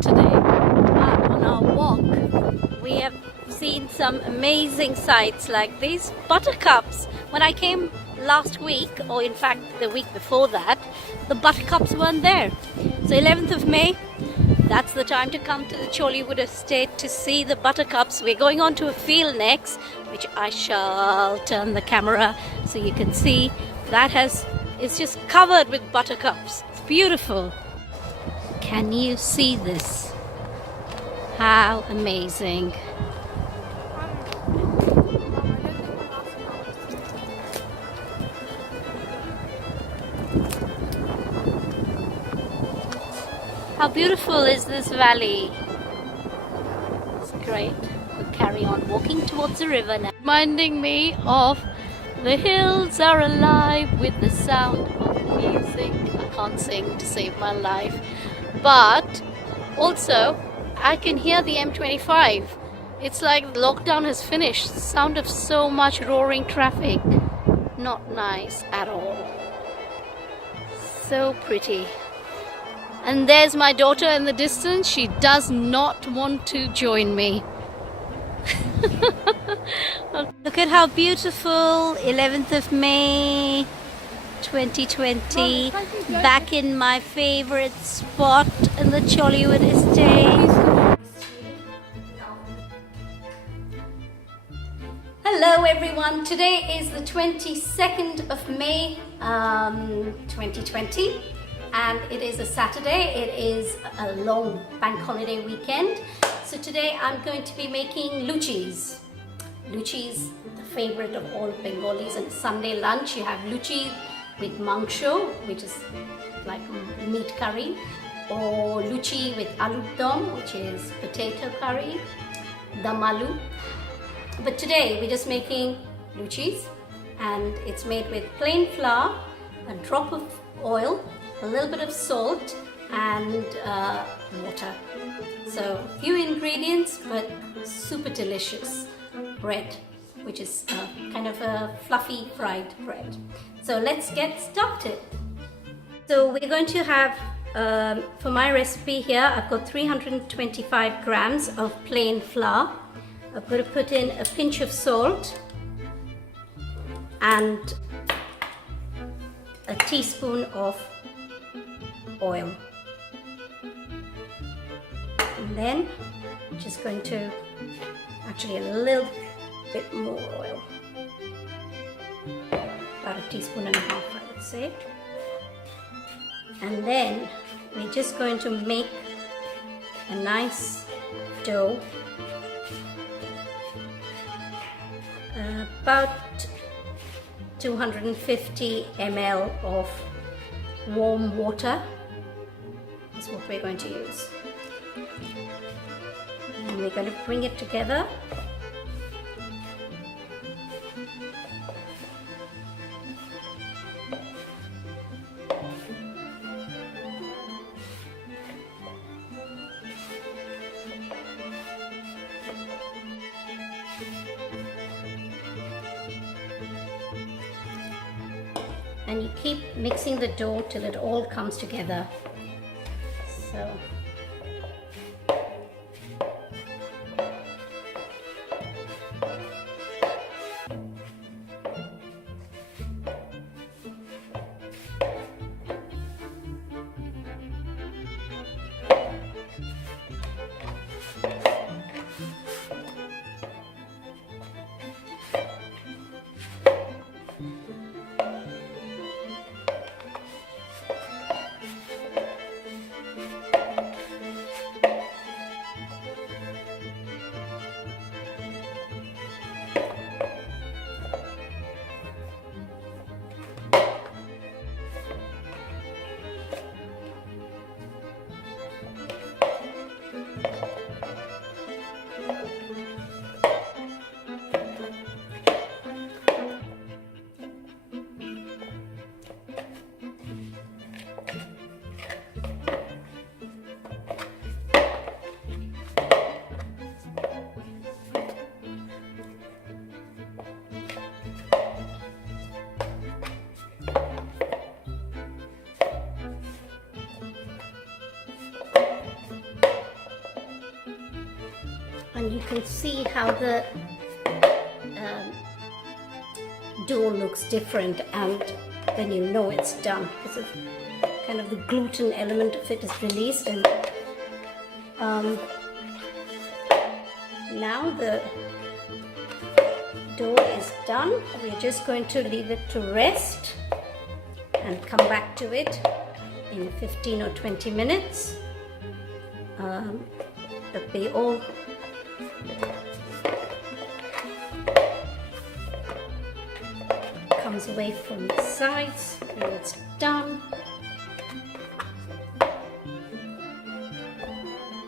today, but on our walk we have seen some amazing sights like these buttercups. When I came last week, or in fact the week before that, the buttercups weren't there. So 11th of May, that's the time to come to the Chollywood estate to see the buttercups. We're going on to a field next, which I shall turn the camera so you can see. It's just covered with buttercups. It's beautiful. Can you see this? How amazing. How beautiful is this valley? It's great. We'll carry on walking towards the river now. Reminding me of the hills are alive with the sound of music. I can't sing to save my life. But also, I can hear the M25. It's like the lockdown has finished. Sound of so much roaring traffic. Not nice at all. So pretty. And there's my daughter in the distance. She does not want to join me. Look at how beautiful. 11th of May 2020. Back in my favorite spot in the Chollywood estate. Hello everyone. Today is the 22nd of May 2020. And it is a Saturday. It is a long bank holiday weekend. So today I'm going to be making luchis. Luchis, the favorite of all Bengalis. And Sunday lunch, you have luchi with mangshor, which is like meat curry, or luchi with aloo dum, which is potato curry, dum aloo. But today we're just making luchis, and it's made with plain flour, a drop of oil, a little bit of salt, and water. So few ingredients, but super delicious. Bread, which is kind of a fluffy fried bread. So let's get started. So we're going to have, for my recipe here, I've got 325 grams of plain flour. I'm going to put in a pinch of salt and a teaspoon of oil. And then just going to, actually a little bit more oil, about a teaspoon and a half I would say. And then we're just going to make a nice dough, about 250 ml of warm water is what we're going to use. And we're going to bring it together. And you keep mixing the dough till it all comes together. So and you can see how the dough looks different, and then you know it's done because of kind of the gluten element of it is released. And now the dough is done. We're just going to leave it to rest and come back to it in 15 or 20 minutes. But they all comes away from the sides and it's done. I'm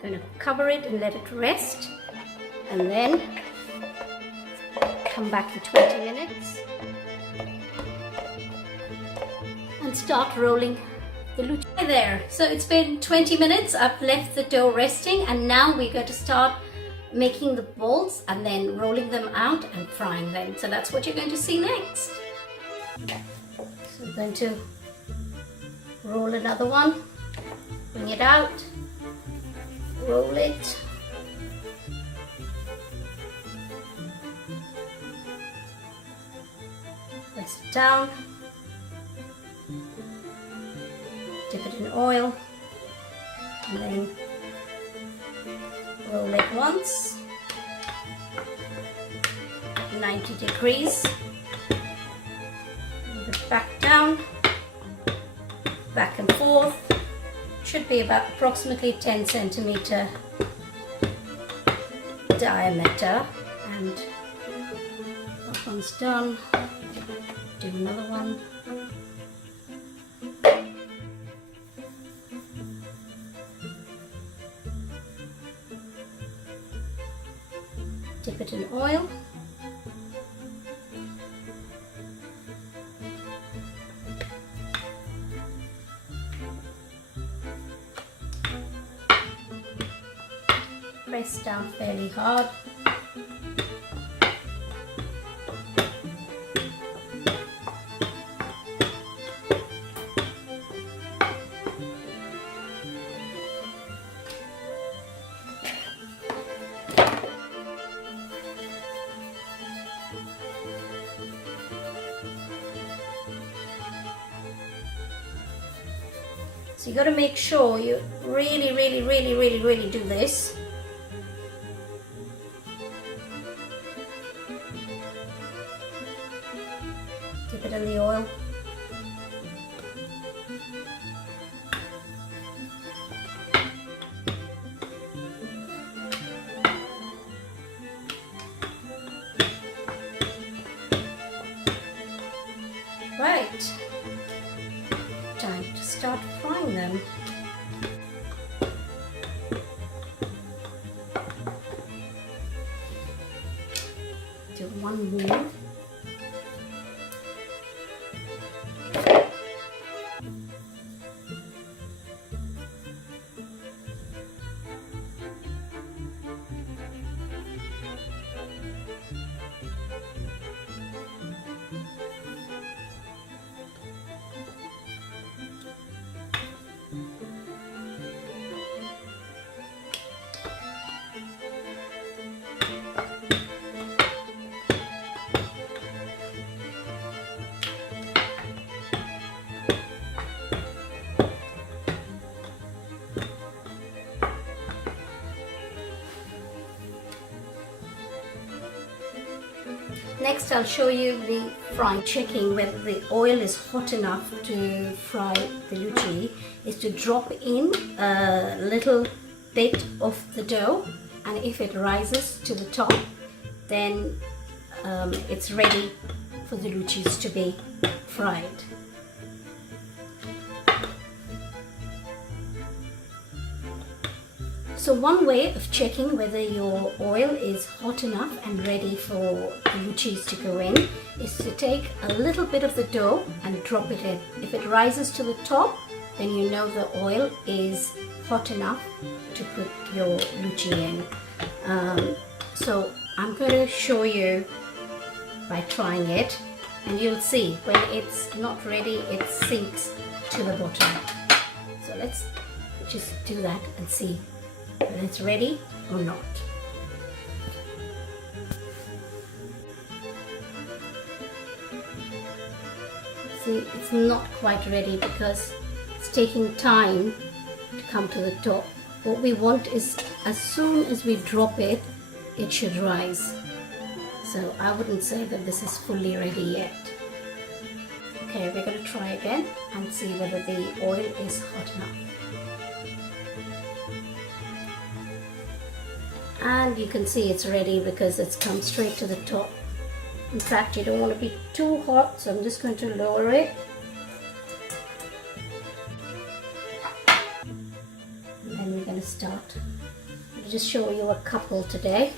going to cover it and let it rest, and then come back in 20 minutes and start rolling the luchi. Hi there, so it's been 20 minutes. I've left the dough resting, and now we're going to start making the balls and then rolling them out and frying them. So that's what you're going to see next. So we're going to roll another one, bring it out, roll it, press it down, dip it in oil, and then roll it once, 90 degrees, move it back down, back and forth. Should be about approximately 10 centimeter diameter, and that one's done. Do another one. Dip it in oil. Press down fairly hard. So you got to make sure you really do this. Dip it in the oil. Right. Time to start frying them. Do one more. Next, I'll show you the frying. Checking whether the oil is hot enough to fry the luchi is to drop in a little bit of the dough, and if it rises to the top, then it's ready for the luchis to be fried. So one way of checking whether your oil is hot enough and ready for the luchis to go in is to take a little bit of the dough and drop it in. If it rises to the top, then you know the oil is hot enough to put your luchi in. So I'm going to show you by trying it, and you'll see when it's not ready, it sinks to the bottom. So let's just do that and see whether it's ready or not. See, it's not quite ready because it's taking time to come to the top. What we want is as soon as we drop it, it should rise. So I wouldn't say that this is fully ready yet. Okay, we're going to try again and see whether the oil is hot enough. And you can see it's ready because it's come straight to the top. In fact, you don't want to be too hot, so I'm just going to lower it. And then we're going to start. I'll just show you a couple today.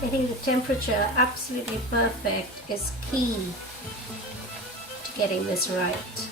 Getting the temperature absolutely perfect is key to getting this right.